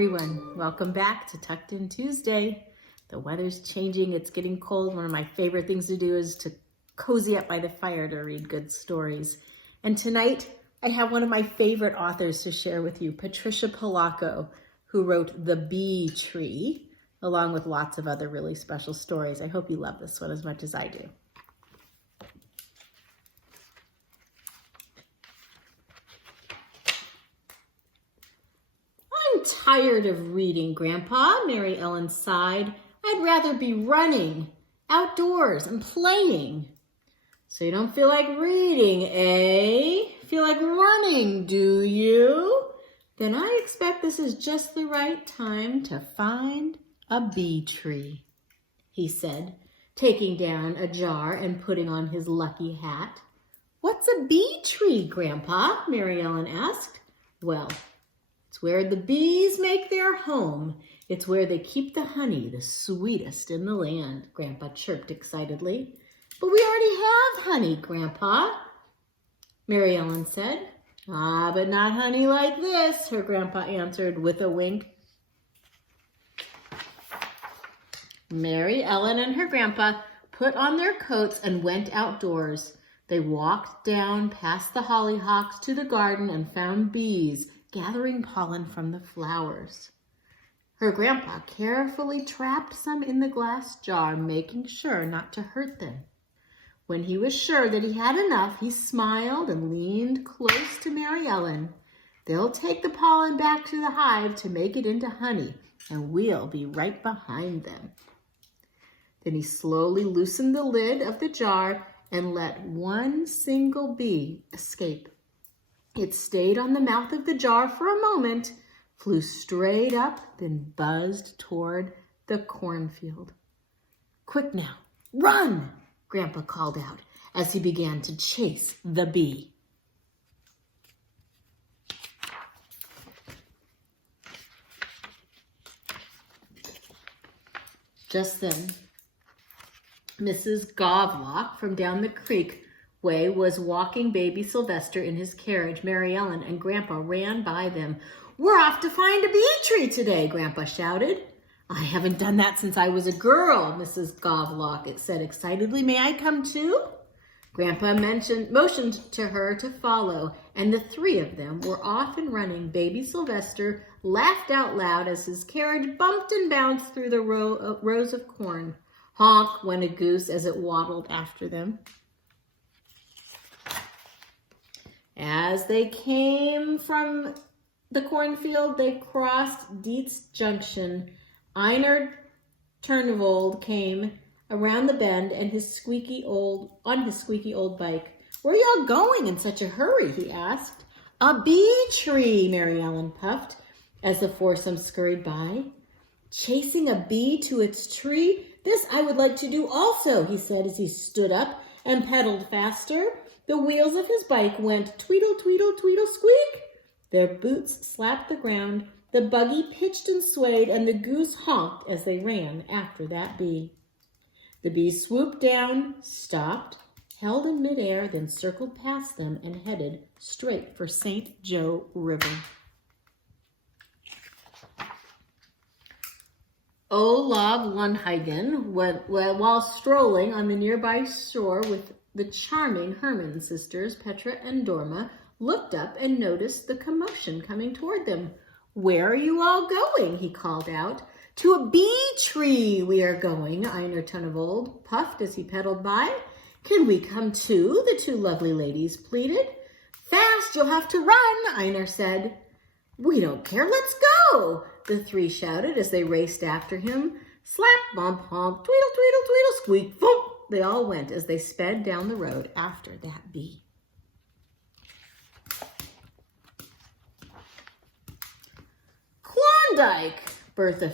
everyone, welcome back to Tucked In Tuesday. The weather's changing, it's getting cold. One of my favorite things to do is to cozy up by the fire to read good stories. And tonight I have one of my favorite authors to share with you, Patricia Polacco, who wrote The Bee Tree, along with lots of other really special stories. I hope you love this one as much as I do. I'm tired of reading, Grandpa, Mary Ellen sighed. I'd rather be running outdoors and playing. So you don't feel like reading, eh? Feel like running, do you? Then I expect this is just the right time to find a bee tree, he said, taking down a jar and putting on his lucky hat. What's a bee tree, Grandpa? Mary Ellen asked. Well, it's where the bees make their home. It's where they keep the honey, the sweetest in the land, Grandpa chirped excitedly. But we already have honey, Grandpa, Mary Ellen said. Ah, but not honey like this, her grandpa answered with a wink. Mary Ellen and her grandpa put on their coats and went outdoors. They walked down past the hollyhocks to the garden and found bees gathering pollen from the flowers. Her grandpa carefully trapped some in the glass jar, making sure not to hurt them. When he was sure that he had enough, he smiled and leaned close to Mary Ellen. They'll take the pollen back to the hive to make it into honey, and we'll be right behind them. Then he slowly loosened the lid of the jar and let one single bee escape. It stayed on the mouth of the jar for a moment, flew straight up, then buzzed toward the cornfield. Quick now, run! Grandpa called out as he began to chase the bee. Just then, Mrs. Govlock from down the creek way was walking baby Sylvester in his carriage. Mary Ellen and Grandpa ran by them. We're off to find a bee tree today, Grandpa shouted. I haven't done that since I was a girl, Mrs. Govlock said excitedly. May I come too? Grandpa motioned to her to follow, and the three of them were off and running. Baby Sylvester laughed out loud as his carriage bumped and bounced through the rows of corn. Honk went a goose as it waddled after them. As they came from the cornfield, they crossed Dietz Junction. Einar Turnvold came around the bend and on his squeaky old bike. Where are y'all going in such a hurry? He asked. A bee tree, Mary Ellen puffed as the foursome scurried by. Chasing a bee to its tree? This I would like to do also, he said as he stood up and pedaled faster. The wheels of his bike went tweedle, tweedle, tweedle, squeak. Their boots slapped the ground. The buggy pitched and swayed, and the goose honked as they ran after that bee. The bee swooped down, stopped, held in midair, then circled past them and headed straight for St. Joe River. Olav Lundhagen, while strolling on the nearby shore with the charming Herman sisters, Petra and Dorma, looked up and noticed the commotion coming toward them. Where are you all going? He called out. To a bee tree we are going, Einar Turnvold puffed as he pedaled by. Can we come too? The two lovely ladies pleaded. Fast, you'll have to run, Einar said. We don't care, let's go, the three shouted as they raced after him. Slap, bump, honk, tweedle, tweedle, tweedle, squeak, thump. They all went as they sped down the road after that bee. Klondike, Bertha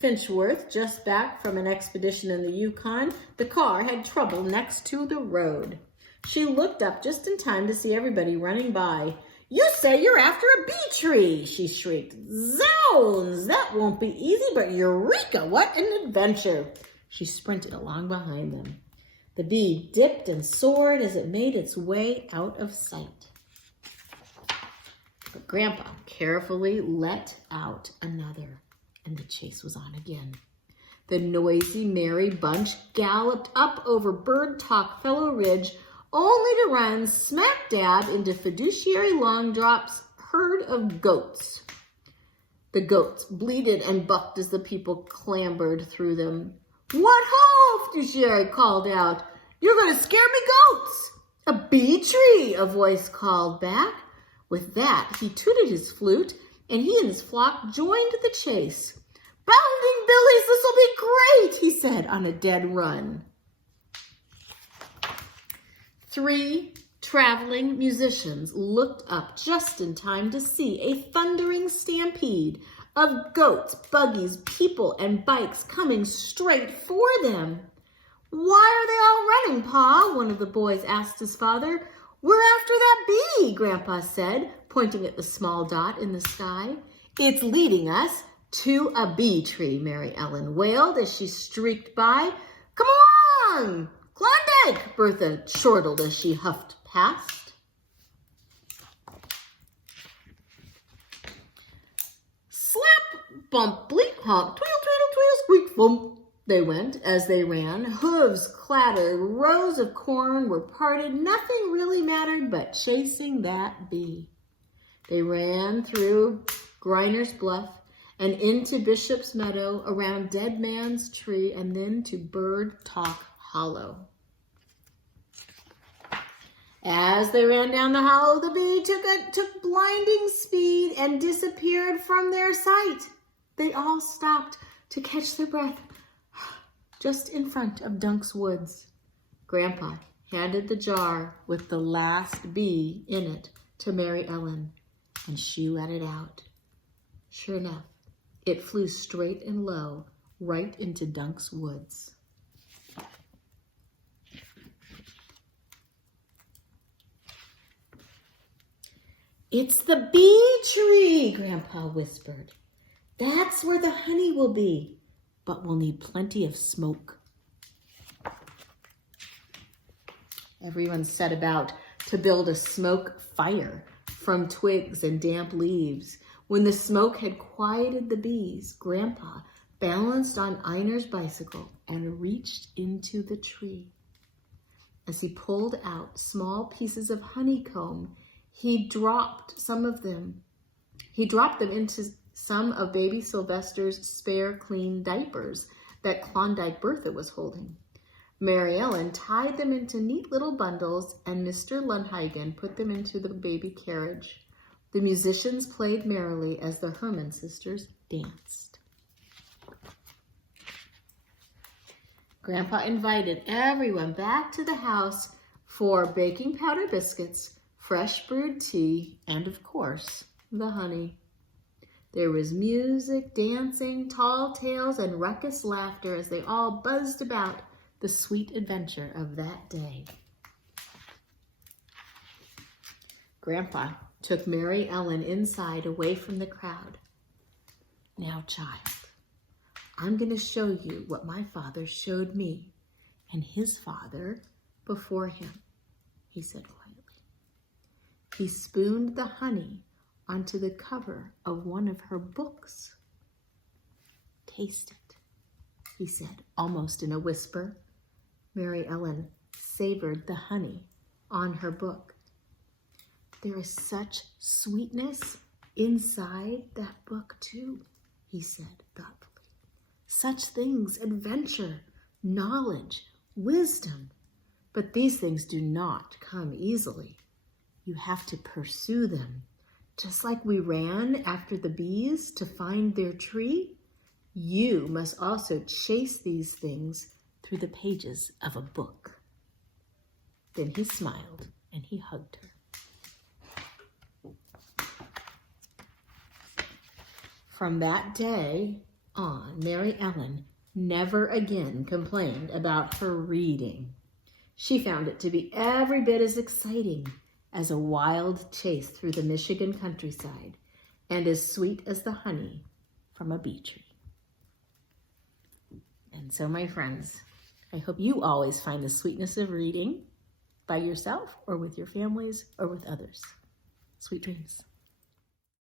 Finchworth, just back from an expedition in the Yukon. The car had trouble next to the road. She looked up just in time to see everybody running by. You say you're after a bee tree, she shrieked. Zounds, that won't be easy, but eureka, what an adventure. She sprinted along behind them. The bee dipped and soared as it made its way out of sight. But Grandpa carefully let out another, and the chase was on again. The noisy, merry bunch galloped up over Bird Talk Fellow Ridge, only to run smack dab into Fiduciary Longdrop's herd of goats. The goats bleated and bucked as the people clambered through them. "What ho!" Fiduciary called out. "You're going to scare me, goats!" "A bee tree," a voice called back. With that, he tooted his flute, and he and his flock joined the chase. "Bounding Billies, this'll be great," he said on a dead run. 3 traveling musicians looked up just in time to see a thundering stampede of goats, buggies, people, and bikes coming straight for them. "Why are they all running, Pa?" one of the boys asked his father. "We're after that bee," Grandpa said, pointing at the small dot in the sky. "It's leading us to a bee tree," Mary Ellen wailed as she streaked by. "Come on! Klondike!" Bertha chortled as she huffed past. Slap, bump, bleep, honk, tweedle, tweedle, tweedle, squeak, bump. They went as they ran. Hooves clattered, rows of corn were parted. Nothing really mattered but chasing that bee. They ran through Griner's Bluff and into Bishop's Meadow, around Dead Man's Tree, and then to Bird Talk Hollow. As they ran down the hollow, the bee took blinding speed and disappeared from their sight. They all stopped to catch their breath just in front of Dunk's Woods. Grandpa handed the jar with the last bee in it to Mary Ellen, and she let it out. Sure enough, it flew straight and low right into Dunk's Woods. "It's the bee tree," Grandpa whispered. "That's where the honey will be, but we'll need plenty of smoke." Everyone set about to build a smoke fire from twigs and damp leaves. When the smoke had quieted the bees, Grandpa balanced on Einer's bicycle and reached into the tree. As he pulled out small pieces of honeycomb, he dropped them into some of baby Sylvester's spare clean diapers that Klondike Bertha was holding. Mary Ellen tied them into neat little bundles, and Mr. Lundhagen put them into the baby carriage. The musicians played merrily as the Herman sisters danced. Grandpa invited everyone back to the house for baking powder biscuits, fresh brewed tea, and of course, the honey. There was music, dancing, tall tales, and raucous laughter as they all buzzed about the sweet adventure of that day. Grandpa took Mary Ellen inside away from the crowd. "Now, child, I'm going to show you what my father showed me and his father before him," he said quietly. He spooned the honey onto the cover of one of her books. "Taste it," he said, almost in a whisper. Mary Ellen savored the honey on her book. "There is such sweetness inside that book, too," he said thoughtfully. "Such things, adventure, knowledge, wisdom. But these things do not come easily. You have to pursue them. Just like we ran after the bees to find their tree, you must also chase these things through the pages of a book." Then he smiled and he hugged her. From that day on, Mary Ellen never again complained about her reading. She found it to be every bit as exciting as a wild chase through the Michigan countryside, and as sweet as the honey from a bee tree. And so, my friends, I hope you always find the sweetness of reading by yourself or with your families or with others. Sweet dreams.